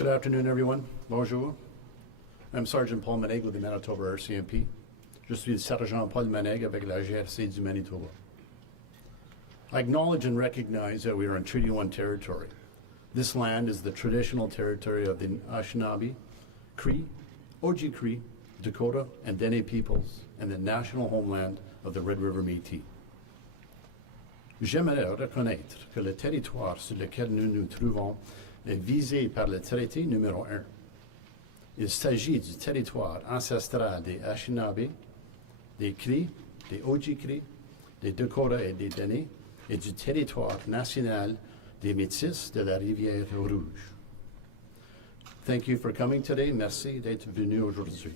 Good afternoon, everyone. Bonjour. I'm Sergeant Paul Maneg with the Manitoba RCMP. Je suis le Sergent Paul Maneg avec la GRC du Manitoba. I acknowledge and recognize that we are on Treaty 1 territory. This land is the traditional territory of the Anishinaabe, Cree, Oji-Cree, Dakota, and Dene peoples, and the national homeland of the Red River Métis. J'aimerais reconnaître que le territoire sur lequel nous nous trouvons est visé par le traité numéro 1. Il s'agit du territoire ancestral des Anishinaabe, des Cree, des Oji-Cree, des Dakota et des Dene, et du territoire national des Métis de la Rivière Rouge. Thank you for coming today. Merci d'être venu aujourd'hui.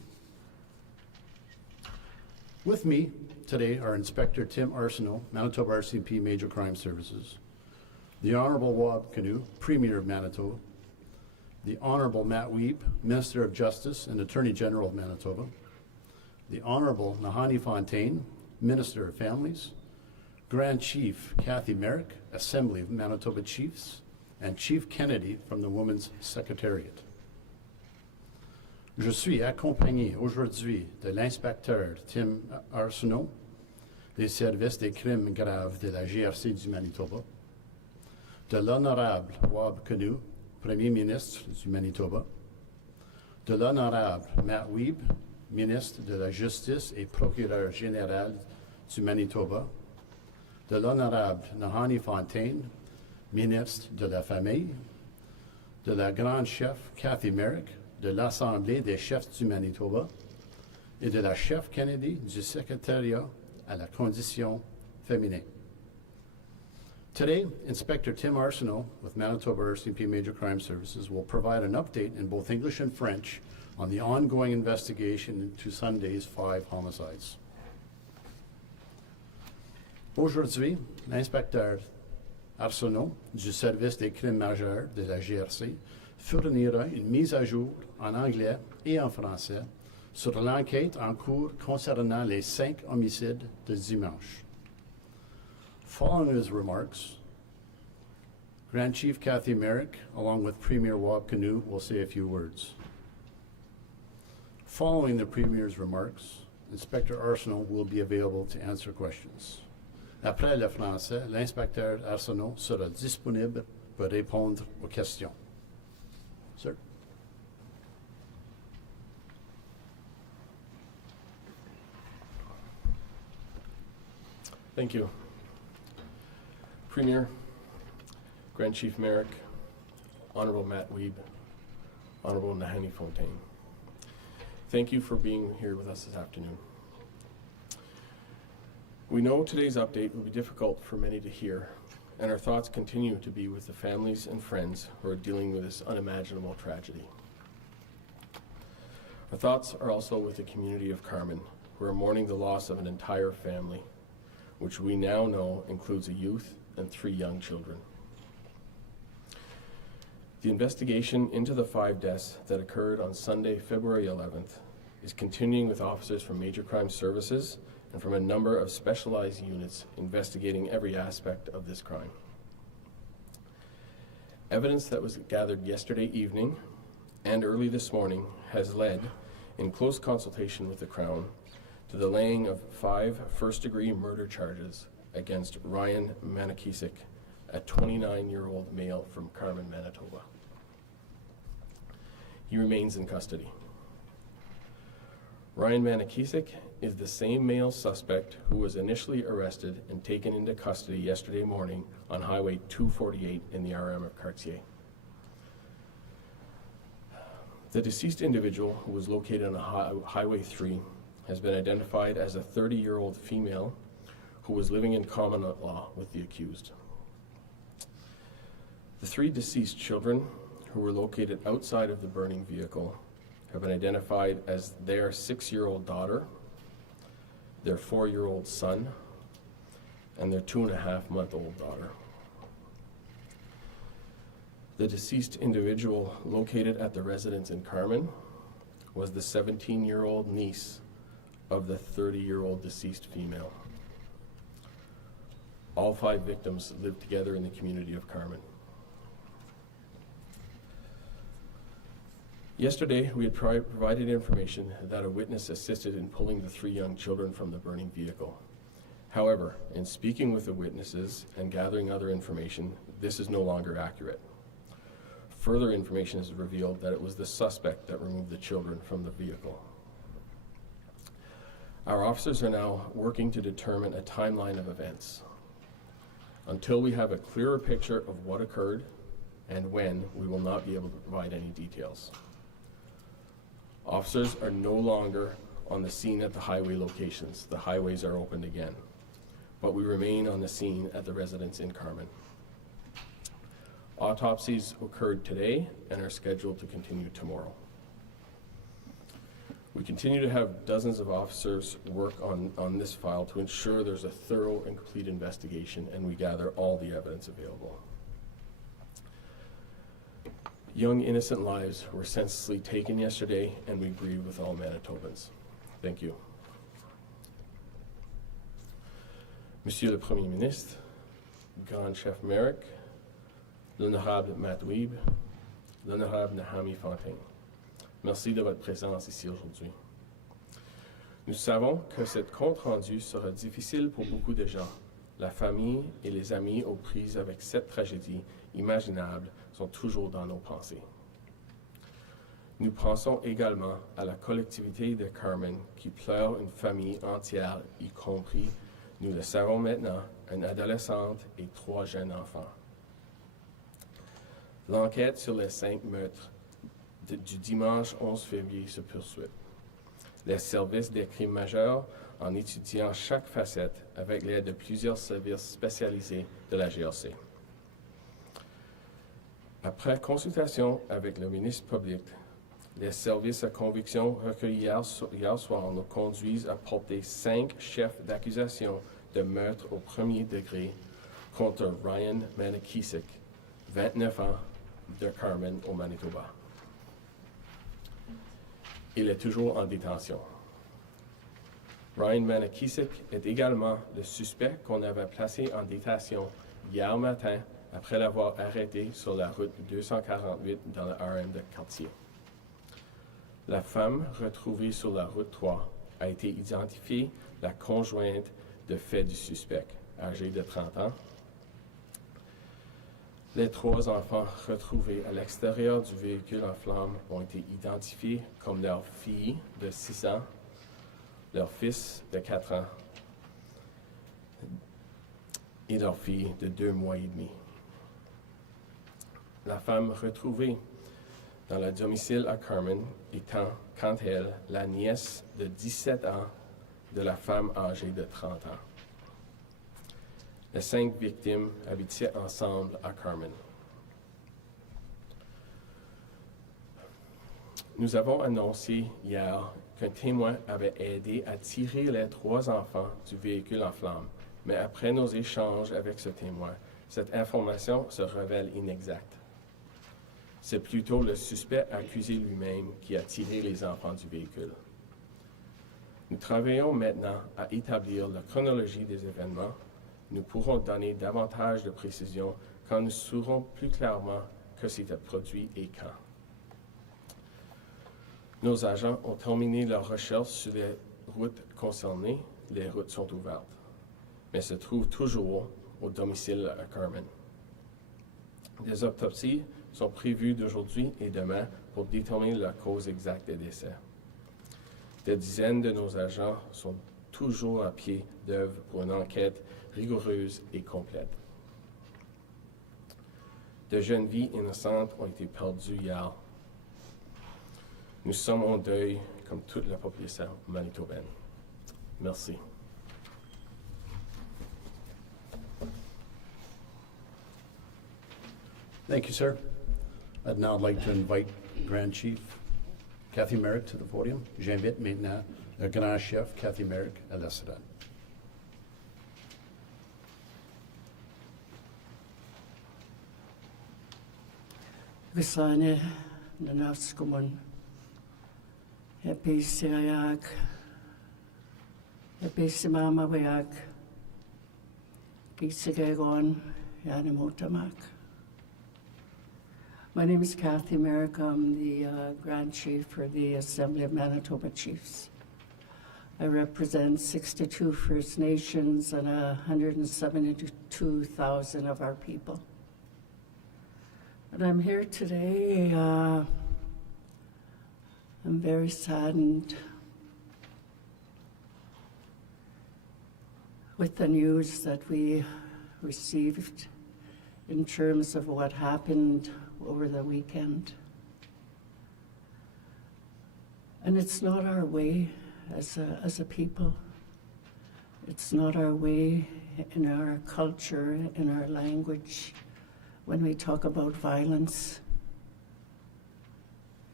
With me today are Inspector Tim Arsenault, Manitoba RCMP Major Crime Services, the Honourable Wab Kinew, Premier of Manitoba, the Honourable Matt Wiebe, Minister of Justice and Attorney General of Manitoba, the Honourable Nahanni Fontaine, Minister of Families, Grand Chief Kathy Merrick, Assembly of Manitoba Chiefs, and Chief Kennedy from the Women's Secretariat. Je suis accompagné aujourd'hui de l'inspecteur Tim Arsenault, des services des crimes graves de la GRC du Manitoba, de l'honorable Wab Kinew, Premier ministre du Manitoba, de l'honorable Matt Wiebe, ministre de la Justice et procureur général du Manitoba, de l'honorable Nahanni Fontaine, ministre de la Famille, de la grande chef Kathy Merrick, de l'Assemblée des chefs du Manitoba, et de la chef Kennedy du secrétariat à la condition féminine. Today, Inspector Tim Arsenault with Manitoba RCMP Major Crime Services will provide an update in both English and French on the ongoing investigation into Sunday's 5 homicides. Aujourd'hui, l'inspecteur Arsenault du service des crimes majeurs de la GRC fournira une mise à jour en anglais et en français sur l'enquête en cours concernant les 5 homicides de dimanche. Following his remarks, Grand Chief Kathy Merrick, along with Premier Wab Kinew, will say a few words. Following the Premier's remarks, Inspector Arsenault will be available to answer questions. Après le français, l'inspecteur Arsenault sera disponible pour répondre aux questions. Sir. Thank you. Premier, Grand Chief Merrick, Honourable Matt Wiebe, Honourable Nahanni Fontaine. Thank you for being here with us this afternoon. We know today's update will be difficult for many to hear, and our thoughts continue to be with the families and friends who are dealing with this unimaginable tragedy. Our thoughts are also with the community of Carman, who are mourning the loss of an entire family, which we now know includes a youth and 3 young children. The investigation into the 5 deaths that occurred on Sunday, February 11th, is continuing with officers from Major Crime Services and from a number of specialized units investigating every aspect of this crime. Evidence that was gathered yesterday evening and early this morning has led, in close consultation with the Crown, to the laying of 5 first-degree murder charges against Ryan Manakisik, a 29-year-old male from Carman, Manitoba. He remains in custody. Ryan Manakisik is the same male suspect who was initially arrested and taken into custody yesterday morning on Highway 248 in the RM of Cartier. The deceased individual, who was located on Highway 3, has been identified as a 30-year-old female who was living in common law with the accused. The 3 deceased children, who were located outside of the burning vehicle, have been identified as their 6-year-old daughter, their 4-year-old son, and their 2.5-month-old daughter. The deceased individual located at the residence in Carman was the 17-year-old niece of the 30-year-old deceased female. All 5 victims lived together in the community of Carman. Yesterday, we had provided information that a witness assisted in pulling the 3 young children from the burning vehicle. However, in speaking with the witnesses and gathering other information, this is no longer accurate. Further information has revealed that it was the suspect that removed the children from the vehicle. Our officers are now working to determine a timeline of events. Until we have a clearer picture of what occurred and when, we will not be able to provide any details. Officers are no longer on the scene at the highway locations. The highways are opened again, but we remain on the scene at the residence in Carman. Autopsies occurred today and are scheduled to continue tomorrow. We continue to have dozens of officers work on this file to ensure there's a thorough and complete investigation and we gather all the evidence available. Young innocent lives were senselessly taken yesterday, and we grieve with all Manitobans. Thank you. Monsieur le Premier Ministre, Grand Chef Merrick, l'Honorable Matt Weeb, l'Honorable Nahami Fontaine, merci de votre présence ici aujourd'hui. Nous savons que ce compte rendu sera difficile pour beaucoup de gens. La famille et les amis aux prises avec cette tragédie imaginable sont toujours dans nos pensées. Nous pensons également à la collectivité de Carman qui pleure une famille entière, y compris, nous le savons maintenant, une adolescente et 3 jeunes enfants. L'enquête sur les 5 meurtres du dimanche 11 février se poursuit. Les services des crimes majeurs en étudiant chaque facette avec l'aide de plusieurs services spécialisés de la GRC. Après consultation avec le ministre public, les services à conviction recueillis hier soir nous conduisent à porter 5 chefs d'accusation de meurtre au premier degré contre Ryan Manakisik, 29 ans, de Carman au Manitoba. Il est toujours en détention. Ryan Manakisik est également le suspect qu'on avait placé en détention hier matin après l'avoir arrêté sur la route 248 dans le RM de quartier. La femme retrouvée sur la route 3 a été identifiée la conjointe de fait du suspect, âgée de 30 ans. Les 3 enfants retrouvés à l'extérieur du véhicule en flammes ont été identifiés comme leur fille de 6 ans, leur fils de 4 ans et leur fille de 2 mois et demi. La femme retrouvée dans le domicile à Carman étant, quant à elle, la nièce de 17 ans de la femme âgée de 30 ans. Les 5 victimes habitaient ensemble à Carman. Nous avons annoncé hier qu'un témoin avait aidé à tirer les 3 enfants du véhicule en flammes, mais après nos échanges avec ce témoin, cette information se révèle inexacte. C'est plutôt le suspect accusé lui-même qui a tiré les enfants du véhicule. Nous travaillons maintenant à établir la chronologie des événements. Nous pourrons donner davantage de précision quand nous saurons plus clairement que c'était produit et quand. Nos agents ont terminé leur recherche sur les routes concernées. Les routes sont ouvertes, mais se trouvent toujours au domicile à Carman. Des autopsies sont prévues d'aujourd'hui et demain pour déterminer la cause exacte des décès. Des dizaines de nos agents sont toujours à pied d'œuvre pour une enquête rigoureuse et complète. De jeunes vies innocentes ont été perdues hier. Nous sommes en deuil comme toute la population manitobaine. Merci. Thank you, sir. I'd now like to invite Grand Chief Cathy Merrick to the podium. J'invite maintenant le Grand Chef Cathy Merrick à la salle. Visane nanaskumun episiayak episimama wayak kisigagon yanimotamak My name is Kathy Merrick. I'm the Grand Chief for the Assembly of Manitoba Chiefs. I represent 62 First Nations and 172,000 of our people. And I'm here today, I'm very saddened with the news that we received in terms of what happened over the weekend. And it's not our way as a people. It's not our way in our culture, in our language, when we talk about violence.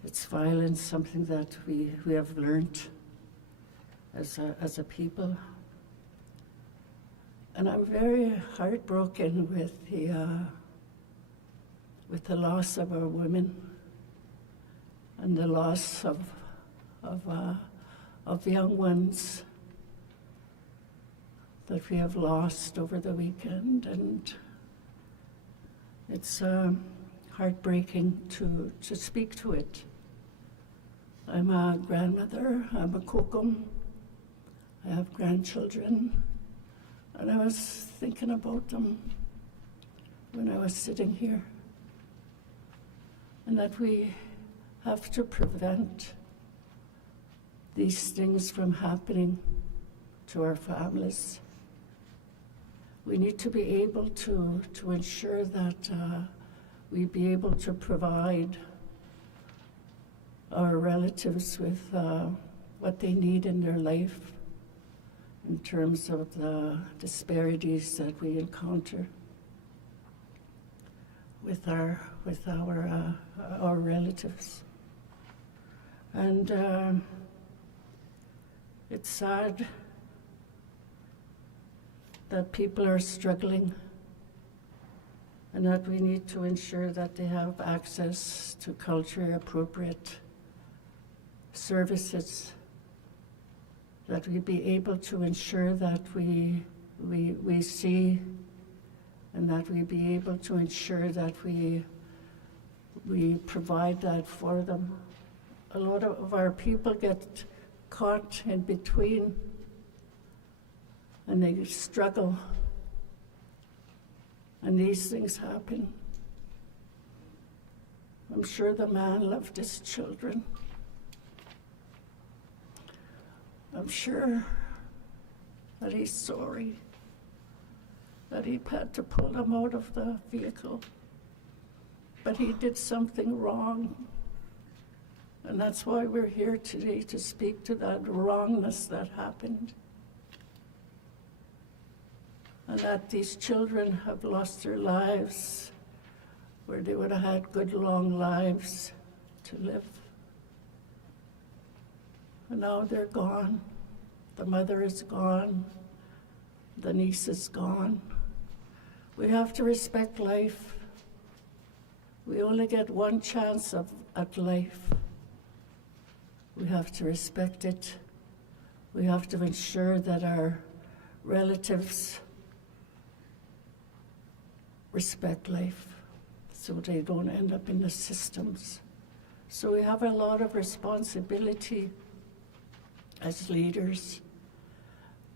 It's violence, something that we have learned as a people. And I'm very heartbroken with the loss of our women and the loss of young ones that we have lost over the weekend. And it's heartbreaking to speak to it. I'm a grandmother, I'm a kokum, I have grandchildren, and I was thinking about them when I was sitting here. And that we have to prevent these things from happening to our families. We need to be able to ensure that we be able to provide our relatives with what they need in their life in terms of the disparities that we encounter with our relatives. And it's sad that people are struggling and that we need to ensure that they have access to culturally appropriate services, that we be able to ensure that we see, and that we be able to ensure that we provide that for them. A lot of our people get caught in between and they struggle, and these things happen. I'm sure the man loved his children. I'm sure that he's sorry that he had to pull them out of the vehicle, but he did something wrong. And that's why we're here today, to speak to that wrongness that happened. And that these children have lost their lives where they would have had good long lives to live. And now they're gone. The mother is gone. The niece is gone. We have to respect life. We only get one chance at life. We have to respect it. We have to ensure that our relatives respect life so they don't end up in the systems. So we have a lot of responsibility as leaders,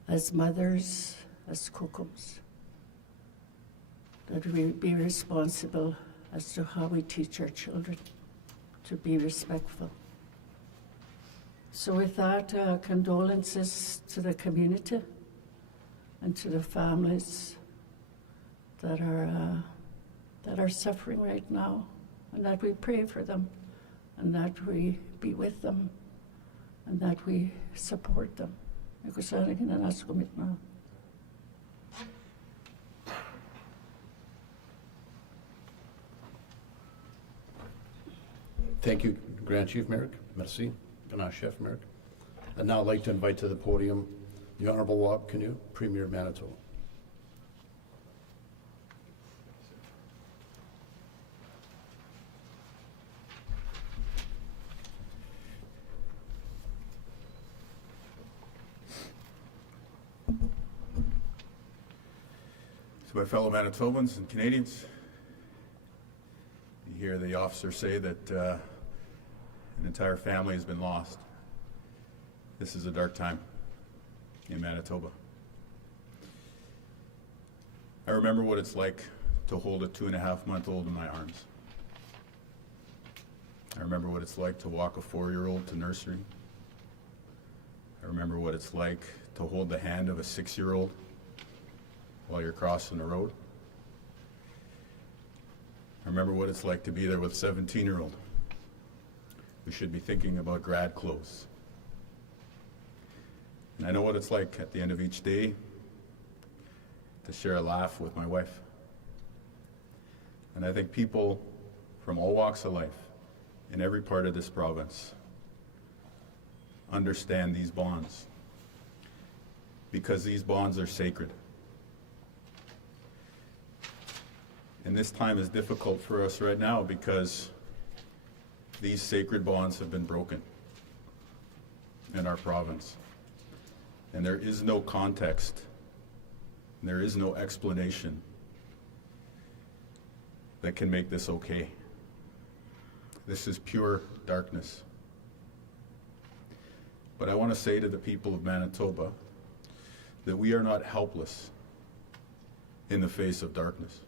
as mothers, as kokums, that we be responsible as to how we teach our children to be respectful. So with that, condolences to the community and to the families that are suffering right now, and that we pray for them, and that we be with them, and that we support them. Thank you, Grand Chief Merrick. Merci. Ganache Chef Merrick. I'd now like to invite to the podium the Honorable Wab Canoe, Premier of Manitoba. To my fellow Manitobans and Canadians, You hear the officer say that an entire family has been lost. This is a dark time in Manitoba. I remember what it's like to hold a 2.5-month-old in my arms. I remember what it's like to walk a 4-year-old to nursery. I remember what it's like to hold the hand of a 6-year-old while you're crossing the road. I remember what it's like to be there with a 17-year-old who should be thinking about grad clothes. And I know what it's like at the end of each day to share a laugh with my wife. And I think people from all walks of life in every part of this province understand these bonds, because these bonds are sacred. And this time is difficult for us right now because these sacred bonds have been broken in our province. And there is no context, there is no explanation that can make this okay. This is pure darkness. But I want to say to the people of Manitoba that we are not helpless in the face of darkness.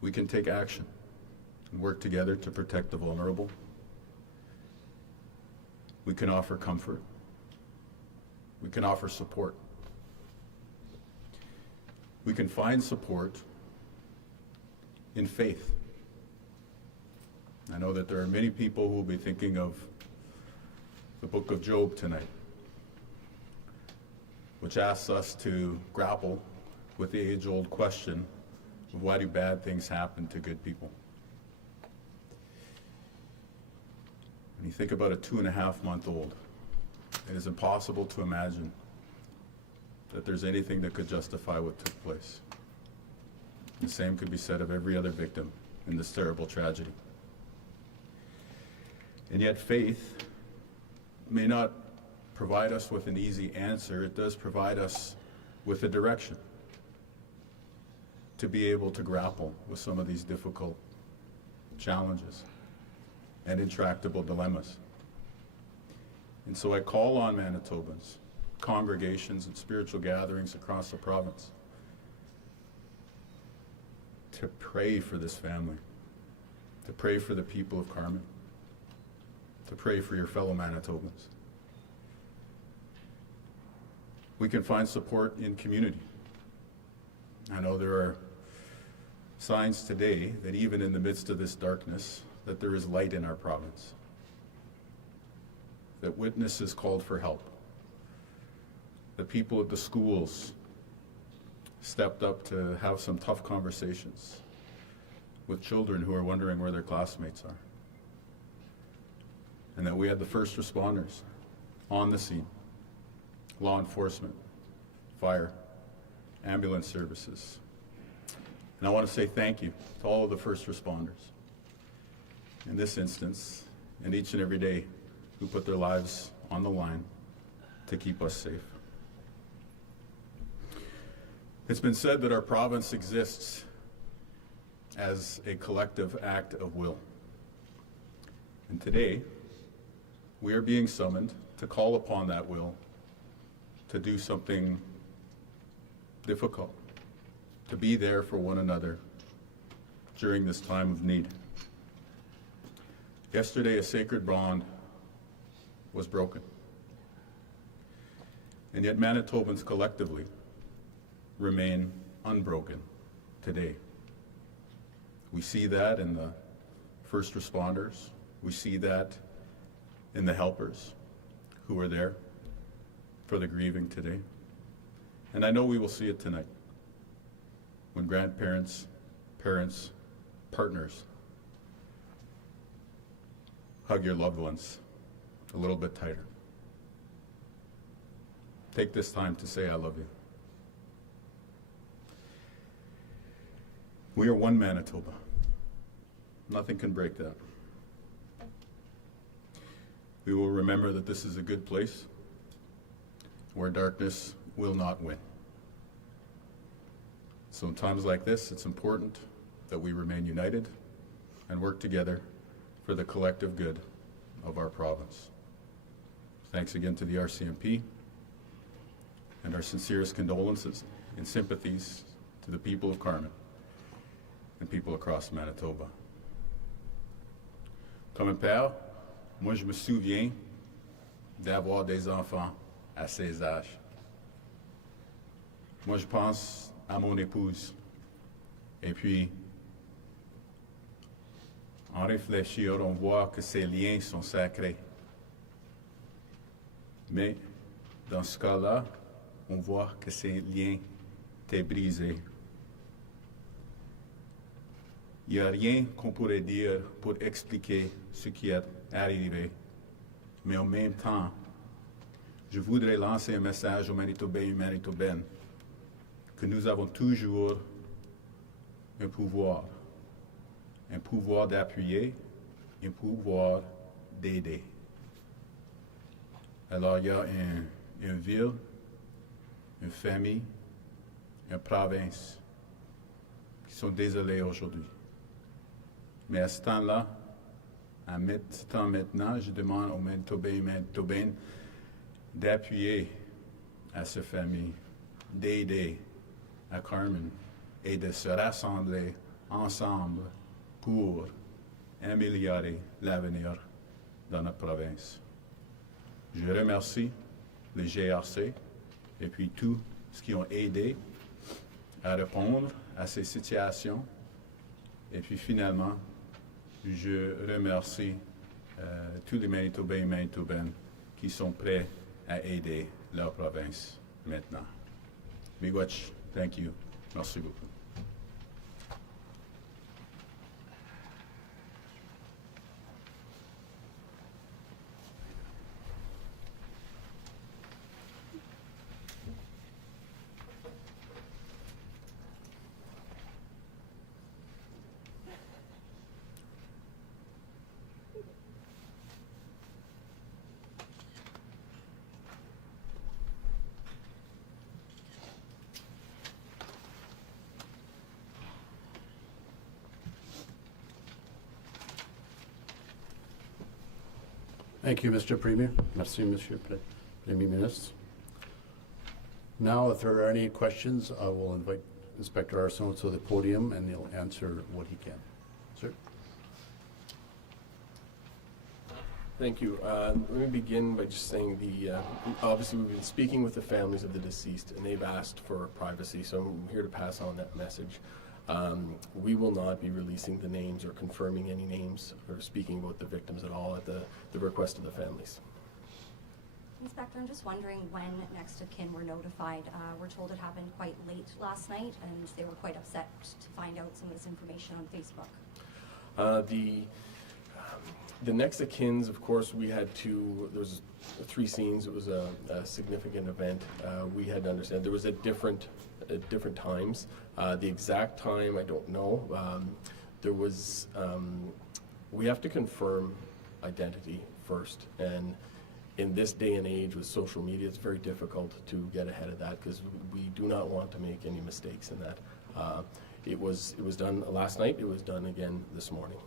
We can take action and work together to protect the vulnerable. We can offer comfort. We can offer support. We can find support in faith. I know that there are many people who will be thinking of the book of Job tonight, which asks us to grapple with the age-old question of why do bad things happen to good people? When you think about a 2.5-month-old, it is impossible to imagine that there's anything that could justify what took place. The same could be said of every other victim in this terrible tragedy. And yet faith may not provide us with an easy answer. It does provide us with a direction to be able to grapple with some of these difficult challenges and intractable dilemmas. And so I call on Manitobans, congregations and spiritual gatherings across the province to pray for this family, to pray for the people of Carman, to pray for your fellow Manitobans. We can find support in community. I know there are signs today that even in the midst of this darkness, that there is light in our province, that witnesses called for help, the people at the schools stepped up to have some tough conversations with children who are wondering where their classmates are, and that we had the first responders on the scene, law enforcement, fire, ambulance services. And I want to say thank you to all of the first responders in this instance and each and every day who put their lives on the line to keep us safe. It's been said that our province exists as a collective act of will. And today, we are being summoned to call upon that will to do something difficult, to be there for one another during this time of need. Yesterday, a sacred bond was broken. And yet Manitobans collectively remain unbroken today. We see that in the first responders. We see that in the helpers who are there for the grieving today. And I know we will see it tonight when grandparents, parents, partners hug your loved ones a little bit tighter. Take this time to say, I love you. We are one Manitoba. Nothing can break that. We will remember that this is a good place where darkness will not win. So in times like this, it's important that we remain united and work together for the collective good of our province. Thanks again to the RCMP, and our sincerest condolences and sympathies to the people of Carman and people across Manitoba. Comme père, moi je me souviens d'avoir des enfants à ces âges. Moi je pense à mon épouse, et puis en réfléchir, on voit que ces liens sont sacrés. Mais dans ce cas-là, on voit que ces liens étaient brisés. Il n'y a rien qu'on pourrait dire pour expliquer ce qui est arrivé. Mais en même temps, je voudrais lancer un message aux Manitobains et Manitobaines que nous avons toujours un pouvoir d'appuyer, un pouvoir d'aider. Alors il y a une ville, une famille, une province qui sont désolés aujourd'hui. Mais à ce temps-là, à ce temps maintenant, je demande aux Manitobains et Manitobaines d'appuyer à cette famille, d'aider à Carman et de se rassembler ensemble pour améliorer l'avenir dans notre province. Je remercie les GRC et puis tous ceux qui ont aidé à répondre à ces situations. Et puis finalement, je remercie tous les Manitobains et Manitobaines qui sont prêts à aider leur province maintenant. Miigwech, thank you. Merci beaucoup. Thank you, Mr. Premier. Merci, Monsieur Premier Ministre. Now, if there are any questions, I will invite Inspector Arsenault to the podium and he'll answer what he can. Sir? Thank you. Let me begin by just saying obviously we've been speaking with the families of the deceased and they've asked for privacy, so I'm here to pass on that message. We will not be releasing the names or confirming any names or speaking about the victims at all at the request of the families. Inspector, I'm just wondering when next of kin were notified. We're told it happened quite late last night and they were quite upset to find out some of this information on Facebook. The next of kins, of course, there was 3 scenes. It was a significant event. We had to understand there was at different times. The exact time, I don't know. We have to confirm identity first, and in this day and age with social media, it's very difficult to get ahead of that because we do not want to make any mistakes in that. It was done last night. It was done again this morning.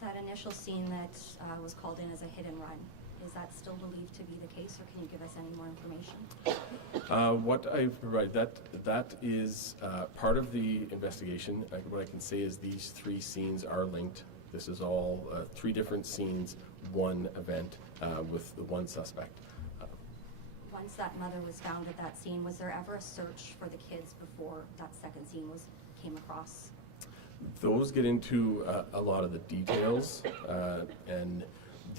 That initial scene that was called in as a hit and run, is that still believed to be the case, or can you give us any more information? What I provide, that is part of the investigation. What I can say is these 3 scenes are linked. This is all 3 different scenes, one event with the one suspect. Once that mother was found at that scene, was there ever a search for the kids before that second scene came across? Those get into a lot of the details, and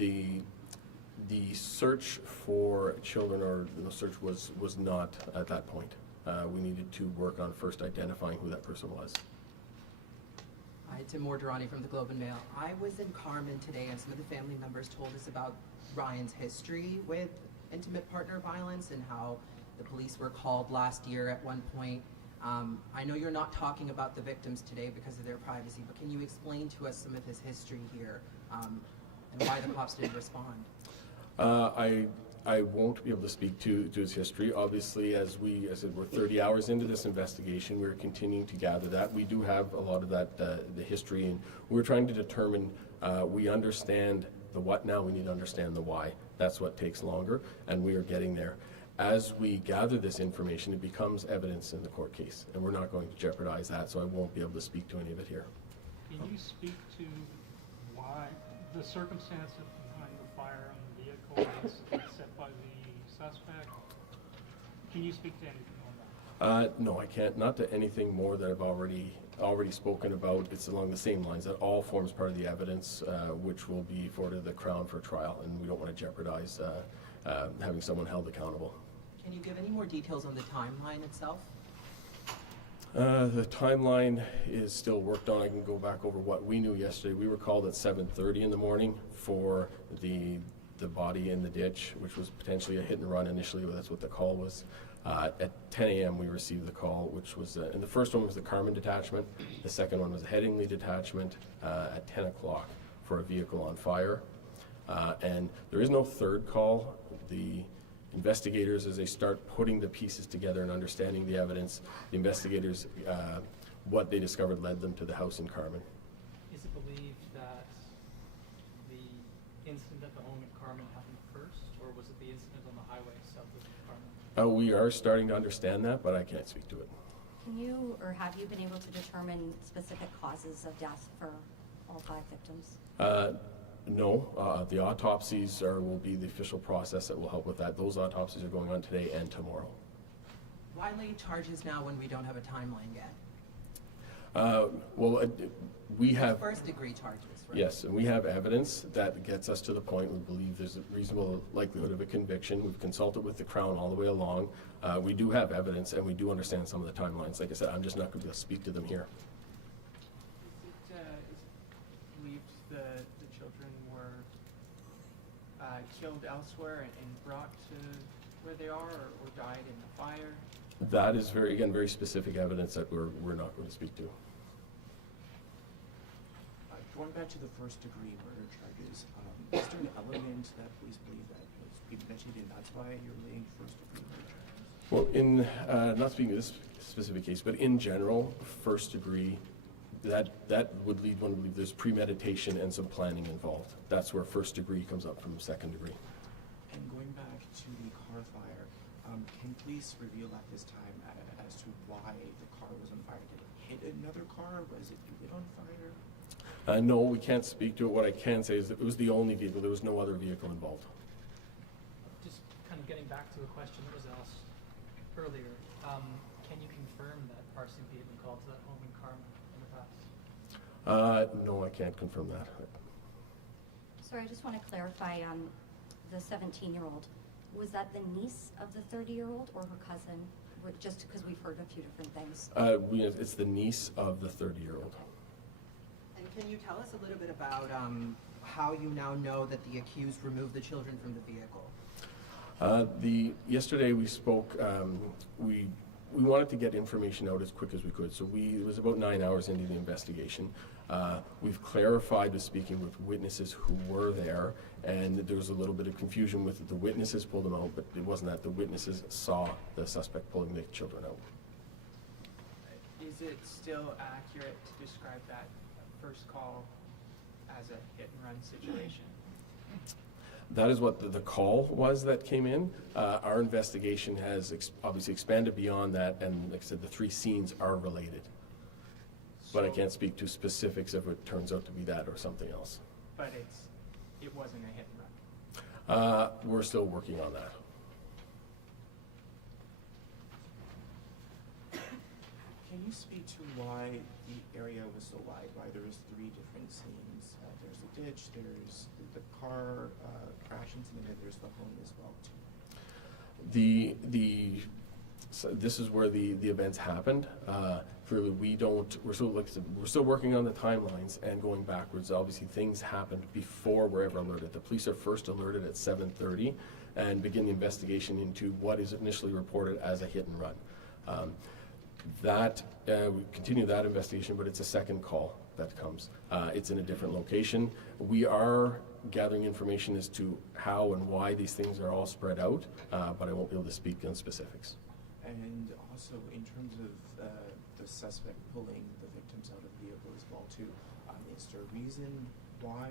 the search for children, or the search was not at that point. We needed to work on first identifying who that person was. Hi, Tim Morderani from the Globe and Mail. I was in Carman today, and some of the family members told us about Ryan's history with intimate partner violence and how the police were called last year at one point. I know you're not talking about the victims today because of their privacy, but can you explain to us some of his history here and why the cops didn't respond? I won't be able to speak to his history. Obviously, as I said, we're 30 hours into this investigation. We're continuing to gather that. We do have a lot of that, the history, and we're trying to determine, we understand the what now, we need to understand the why. That's what takes longer, and we are getting there. As we gather this information, it becomes evidence in the court case, and we're not going to jeopardize that, so I won't be able to speak to any of it here. Can you speak to why the circumstance behind the fire on the vehicle that's set by the suspect? Can you speak to anything on that? No, I can't. Not to anything more that I've already spoken about. It's along the same lines. That all forms part of the evidence, which will be forwarded to the Crown for trial, and we don't want to jeopardize having someone held accountable. Can you give any more details on the timeline itself? The timeline is still worked on. I can go back over what we knew yesterday. We were called at 7:30 in the morning for the body in the ditch, which was potentially a hit and run initially. That's what the call was. At 10 a.m. we received the call, which was, and the first one was the Carman detachment. The second one was a Headingley detachment at 10 o'clock for a vehicle on fire. And there is no third call. The investigators, as they start putting the pieces together and understanding the evidence, the investigators, what they discovered led them to the house in Carman. Is it believed that the incident at the home in Carman happened first, or was it the incident on the highway south of Carman? We are starting to understand that, but I can't speak to it. Can you, or have you been able to determine specific causes of death for all 5 victims? No, the autopsies will be the official process that will help with that. Those autopsies are going on today and tomorrow. Why lay charges now when we don't have a timeline yet? We have... First-degree charges, right? Yes, and we have evidence that gets us to the point we believe there's a reasonable likelihood of a conviction. We've consulted with the Crown all the way along. We do have evidence, and we do understand some of the timelines. Like I said, I'm just not going to be able to speak to them here. Is it believed the children were killed elsewhere and brought to where they are, or died in the fire? That is very specific evidence that we're not going to speak to. Going back to the first-degree murder charges, is there an element that police believe that was premeditated, and that's why you're laying first-degree murder charges? Well, in not speaking to this specific case, but in general, first degree, that would lead one to believe there's premeditation and some planning involved. That's where first degree comes up from second degree. And going back to the car fire, can police reveal at this time as to why the car was on fire? Did it hit another car? Was it lit on fire? No, we can't speak to it. What I can say is that it was the only vehicle. There was no other vehicle involved. Just kind of getting back to a question that was asked earlier, can you confirm that RCMP had been called to that home in Carman in the past? No, I can't confirm that. Sorry, I just want to clarify, the 17-year-old, was that the niece of the 30-year-old or her cousin? Just because we've heard a few different things. It's the niece of the 30-year-old. And can you tell us a little bit about how you now know that the accused removed the children from the vehicle? Yesterday we spoke, we wanted to get information out as quick as we could, so it was about 9 hours into the investigation. We've clarified with speaking with witnesses who were there, and there was a little bit of confusion with the witnesses pulled them out, but it wasn't that. The witnesses saw the suspect pulling the children out. Is it still accurate to describe that first call as a hit-and-run situation? That is what the call was that came in. Our investigation has obviously expanded beyond that, and like I said, the 3 scenes are related. But I can't speak to specifics if it turns out to be that or something else. But it wasn't a hit-and-run? We're still working on that. Can you speak to why the area was so wide, why there was 3 different scenes? There's the ditch, there's the car crash incident, and there's the home as well, too. So this is where the events happened. Clearly, we're still working on the timelines and going backwards. Obviously, things happened before we're ever alerted. The police are first alerted at 7:30 and begin the investigation into what is initially reported as a hit and run. That, we continue that investigation, but it's a second call that comes. It's in a different location. We are gathering information as to how and why these things are all spread out, but I won't be able to speak on specifics. And also, in terms of the suspect pulling the victims out of the vehicle as well, too, is there a reason why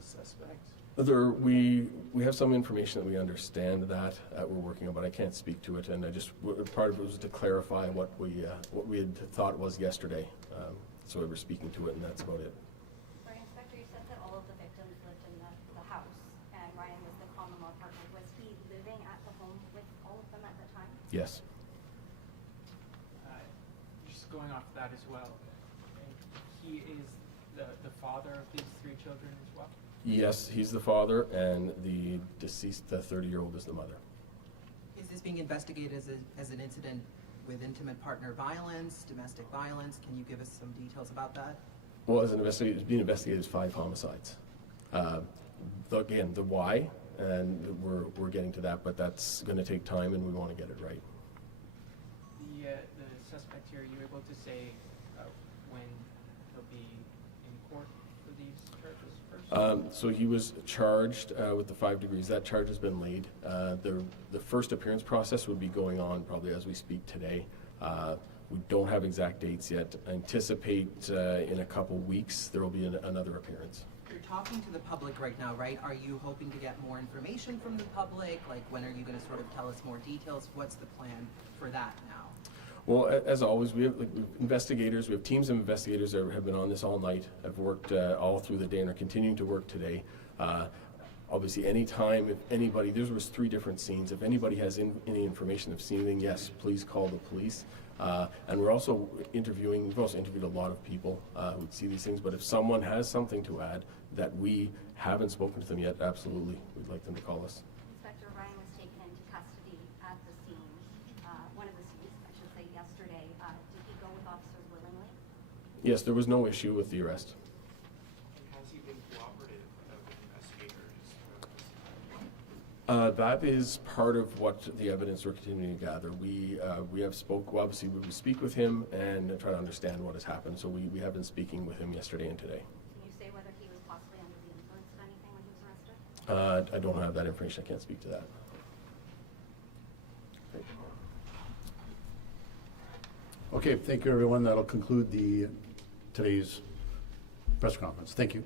the suspect? We have some information that we understand that we're working on, but I can't speak to it. And I just part of it was to clarify what we had thought was yesterday. So we were speaking to it, and that's about it. Sorry, Inspector, you said that all of the victims lived in the house, and Ryan was the common law partner. Was he living at the home with all of them at the time? Yes. Just going off that as well, he is the father of these 3 children as well? Yes, he's the father, and the deceased, the 30-year-old, is the mother. Is this being investigated as an incident with intimate partner violence, domestic violence? Can you give us some details about that? Well, as an investigator, it's being investigated as 5 homicides. Again, the why, and we're getting to that, but that's going to take time, and we want to get it right. The suspect here, are you able to say when he'll be in court for these charges first? So he was charged with the 5 degrees. That charge has been laid. The first appearance process would be going on probably as we speak today. We don't have exact dates yet. Anticipate in a couple weeks there will be another appearance. You're talking to the public right now, right? Are you hoping to get more information from the public? Like, when are you going to sort of tell us more details? What's the plan for that now? Well, as always, we have investigators. We have teams of investigators that have been on this all night. Have worked all through the day and are continuing to work today. Obviously, anytime, if anybody, there was 3 different scenes. If anybody has any information of seeing anything, yes, please call the police. And we're also interviewing, we've also interviewed a lot of people who see these things, but if someone has something to add that we haven't spoken to them yet, absolutely, we'd like them to call us. Inspector, Ryan was taken into custody at the scene, one of the scenes, I should say, yesterday. Did he go with officers willingly? Yes, there was no issue with the arrest. And has he been cooperative with investigators? That is part of what the evidence we're continuing to gather. We have obviously we speak with him and try to understand what has happened. So we have been speaking with him yesterday and today. Can you say whether he was possibly under the influence of anything when he was arrested? I don't have that information. I can't speak to that. Okay, thank you, everyone. That'll conclude today's press conference. Thank you.